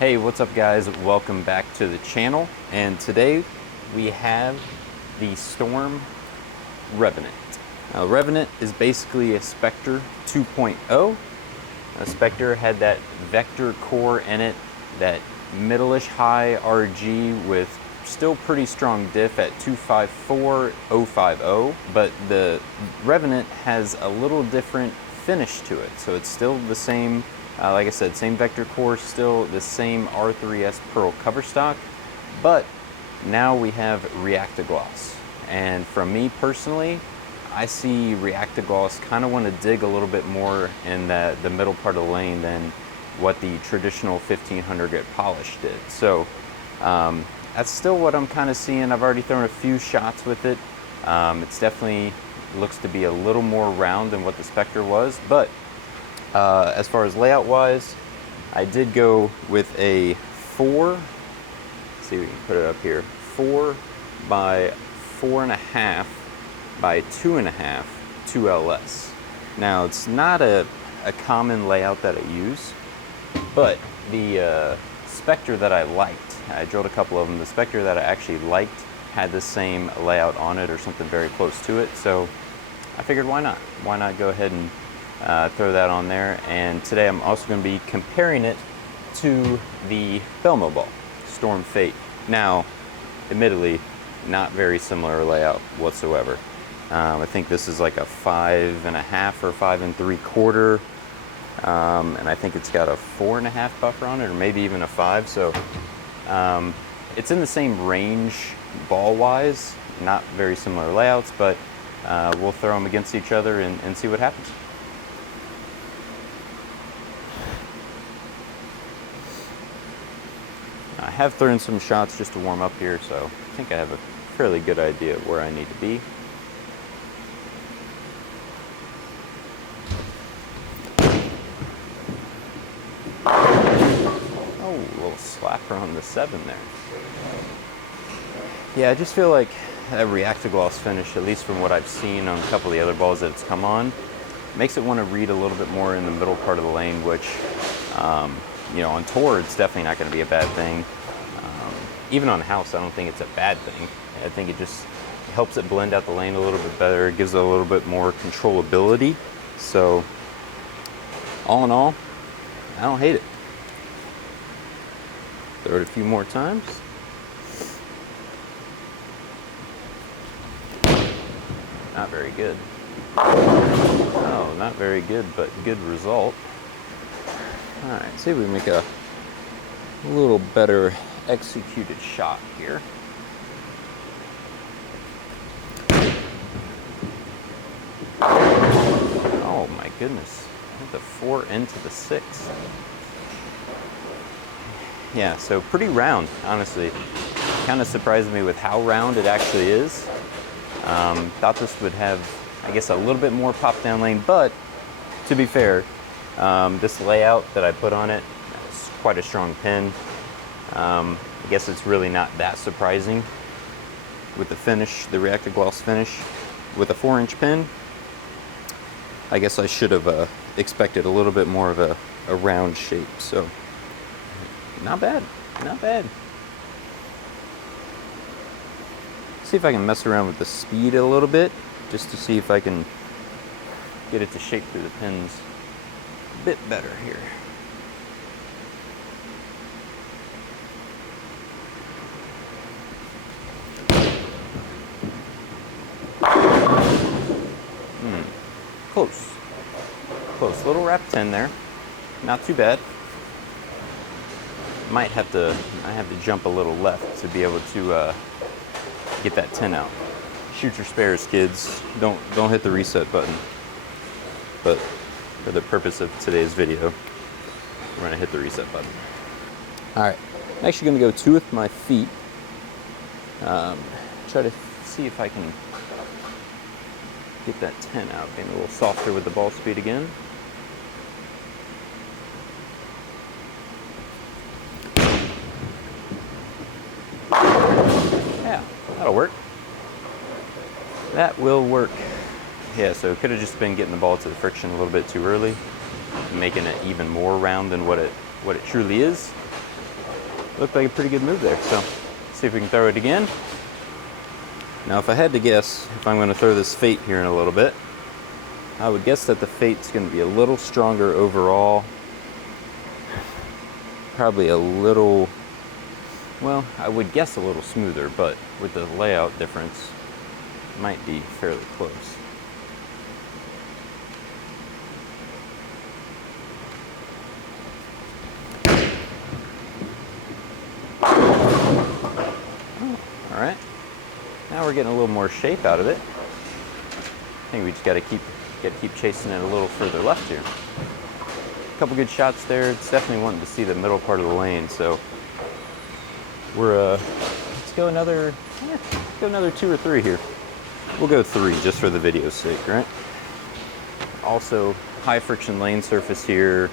Hey, what's up guys? Welcome back to the channel. And today we have the Storm Revenant. Now, Revenant is basically a Spectre 2.0. A Spectre had that vector core in it, that middle-ish high RG with still pretty strong diff at 254,050, but the Revenant has a little different finish to it. So it's still the same, like I said, same vector core, still the same R3S Pearl cover stock, but now we have Reactagloss. And from me personally, I see Reactagloss kind of want to dig a little bit more in the middle part of the lane than what the traditional 1500 grit polish did. So that's still what I'm kind of seeing. I've already thrown a few shots with it. It's definitely looks to be a little more round than what the Spectre was, but as far as layout wise, I did go with a 4, let's see if we can put it up here, 4 by 4.5 by 2.5 2LS. Now it's not a common layout that I use, but the Spectre that I liked, I drilled a couple of them, the Spectre that I actually liked had the same layout on it or something very close to it, so I figured why not? Why not go ahead and throw that on there. And today I'm also going to be comparing it to the Belmo ball, Storm Fate. Now, admittedly, not very similar layout whatsoever. I think this is like a 5.5 or 5 3/4, and I think it's got a 4.5 buffer on it, or maybe even a 5. So it's in the same range ball-wise, not very similar layouts, but we'll throw them against each other and see what happens. I have thrown some shots just to warm up here, so I think I have a fairly good idea of where I need to be. Oh, a little slapper on the 7 there. Yeah, I just feel like that Reactagloss finish, at least from what I've seen on a couple of the other balls that it's come on, makes it want to read a little bit more in the middle part of the lane, which, you know, on tour it's definitely not going to be a bad thing. Even on house, I don't think it's a bad thing. I think it just helps it blend out the lane a little bit better. It gives it a little bit more controllability. So, all in all, I don't hate it. Throw it a few more times. Not very good. Oh, not very good, but good result. All right, see if we can make a little better executed shot here. Oh my goodness, the 4 into the 6. Yeah, so pretty round, honestly. Kind of surprised me with how round it actually is. Thought this would have, I guess, a little bit more pop down lane, but to be fair, this layout that I put on it is quite a strong pin. I guess it's really not that surprising with the finish, the Reactagloss finish with a 4-inch pin. I guess I should have expected a little bit more of a round shape, so not bad, not bad. See if I can mess around with the speed a little bit, just to see if I can get it to shape through the pins a bit better here. Close. Close. Little wrap 10 there. Not too bad. I have to jump a little left to be able to get that 10 out. Shoot your spares, kids. Don't hit the reset button. But for the purpose of today's video, we're gonna hit the reset button. All right. I'm actually gonna go 2 with my feet. Try to see if I can get that 10 out, being a little softer with the ball speed again. Yeah, that'll work. That will work. Yeah, so it could have just been getting the ball to the friction a little bit too early, making it even more round than what it truly is. looked like a pretty good move there. So see if we can throw it again. Now if I had to guess, if I'm going to throw this Fate here in a little bit, I would guess that the Fate's going to be a little stronger overall. Probably a little, well, I would guess a little smoother, but with the layout difference, it might be fairly close. All right, now we're getting a little more shape out of it. I think we just got to keep chasing it a little further left here. A couple good shots there. It's definitely wanting to see the middle part of the lane, so we're let's go another 2 or 3 here. We'll go 3 just for the video's sake, right? Also, high friction lane surface here,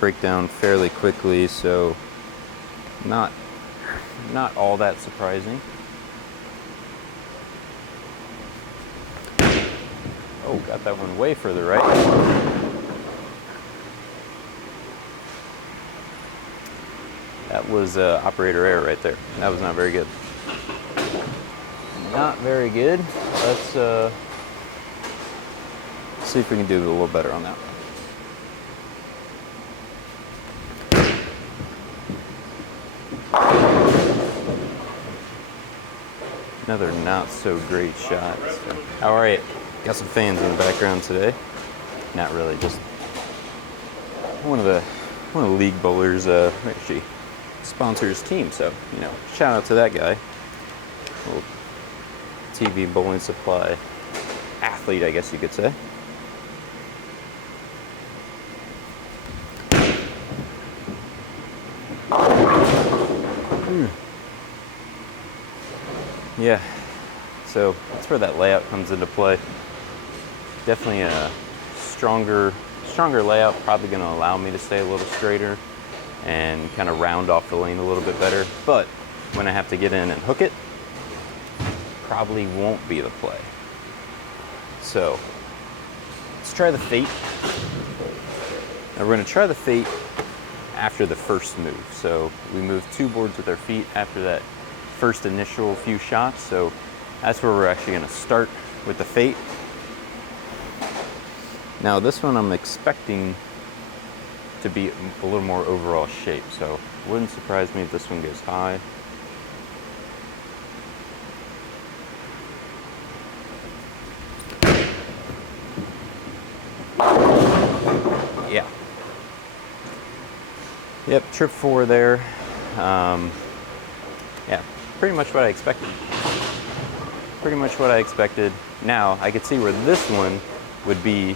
break down fairly quickly, so not all that surprising. Oh, got that one way further right. That was operator error right there. That was not very good. Not very good. Let's see if we can do a little better on that one. Another not so great shot. So. All right, got some fans in the background today. Not really, just one of the league bowlers actually sponsors team. So you know, shout out to that guy. Little TV bowling supply athlete, I guess you could say. Yeah, so that's where that layout comes into play. Definitely a stronger layout, probably going to allow me to stay a little straighter and kind of round off the lane a little bit better. But when I have to get in and hook it, probably won't be the play. So let's try the Fate. Now we're going to try the Fate after the first move. So we move 2 boards with our feet after that first initial few shots. So that's where we're actually going to start with the Fate. Now this one I'm expecting to be a little more overall shape. So wouldn't surprise me if this one goes high. Yeah. Yep, trip 4 there. Yeah, pretty much what I expected. Now, I could see where this one would be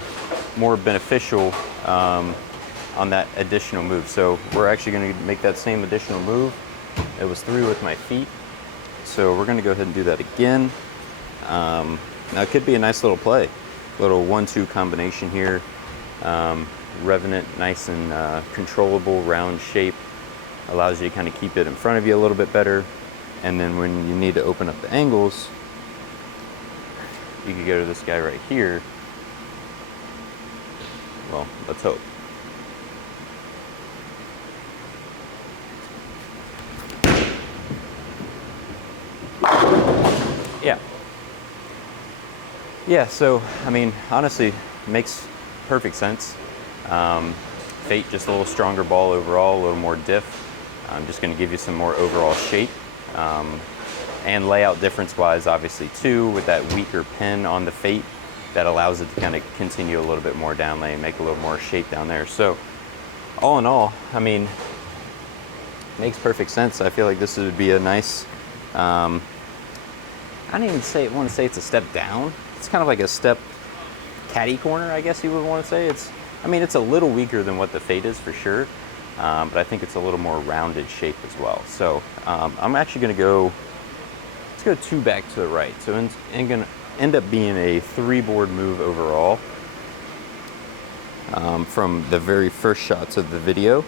more beneficial on that additional move. So we're actually going to make that same additional move. It was 3 with my feet. So we're going to go ahead and do that again. Now it could be a nice little play. Little 1-2 combination here. Revenant, nice and controllable, round shape. Allows you to kind of keep it in front of you a little bit better. And then when you need to open up the angles, you can go to this guy right here. Well, let's hope. Yeah, so, I mean, honestly, makes perfect sense. Fate, just a little stronger ball overall, a little more diff. Just going to give you some more overall shape. And layout difference-wise, obviously, too, with that weaker pin on the Fate, that allows it to kind of continue a little bit more down lane, make a little more shape down there. So, all in all, I mean, makes perfect sense. I feel like this would be a nice, I don't even want to say it's a step down. It's kind of like a step caddy corner, I guess you would want to say. I mean, it's a little weaker than what the Fate is for sure, but I think it's a little more rounded shape as well. So I'm actually going to go, let's go 2 back to the right. So it's going to end up being a 3-board move overall from the very first shots of the video.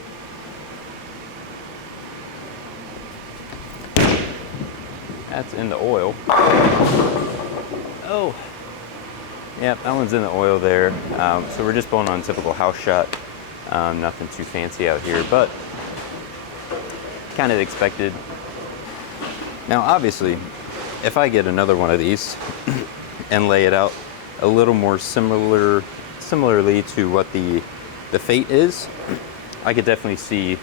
That's in the oil. Oh, yeah, that one's in the oil there. So we're just bowling on a typical house shot. Nothing too fancy out here, but kind of expected. Now, obviously, if I get another one of these and lay it out a little more similarly to what the Fate is, I could definitely see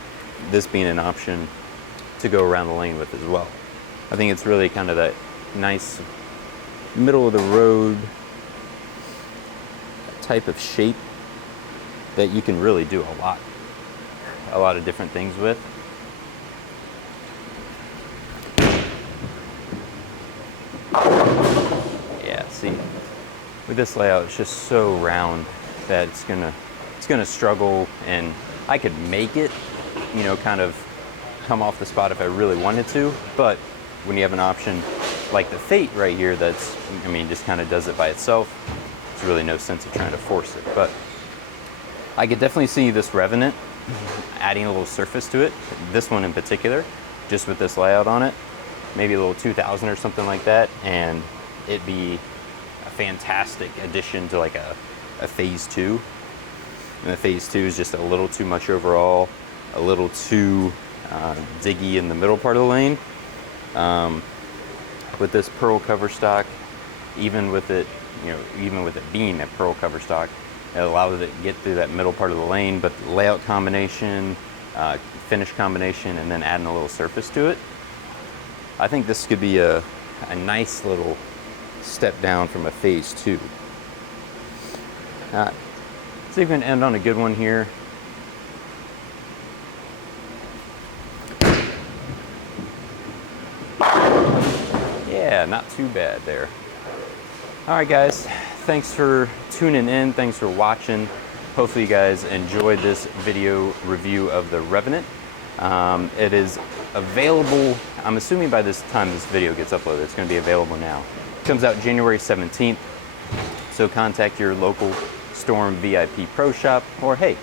this being an option to go around the lane with as well. I think it's really kind of that nice middle of the road type of shape that you can really do a lot of different things with. Yeah, see, with this layout, it's just so round that it's gonna struggle, and I could make it, you know, kind of come off the spot if I really wanted to, but when you have an option like the Fate right here that's, I mean, just kind of does it by itself, there's really no sense of trying to force it. But I could definitely see this Revenant adding a little surface to it, this one in particular, just with this layout on it, maybe a little 2000 or something like that, and it'd be a fantastic addition to like a phase 2. And the phase 2 is just a little too much overall, a little too diggy in the middle part of the lane. With this pearl cover stock, even with it, you know, even with it being a pearl cover stock, it allows it to get through that middle part of the lane, but the layout combination, finish combination, and then adding a little surface to it, I think this could be a nice little step down from a phase 2. See if we can end on a good one here. Yeah, not too bad there. All right, guys, thanks for tuning in. Thanks for watching. Hopefully you guys enjoyed this video review of the Revenant. It is available, I'm assuming by this time this video gets uploaded, it's going to be available now. It comes out January 17th, so contact your local Storm VIP Pro Shop, or hey,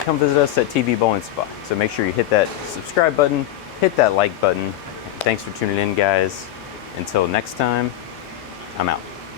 come visit us at TV Bowling Spa. So make sure you hit that subscribe button, hit that like button. Thanks for tuning in, guys. Until next time, I'm out.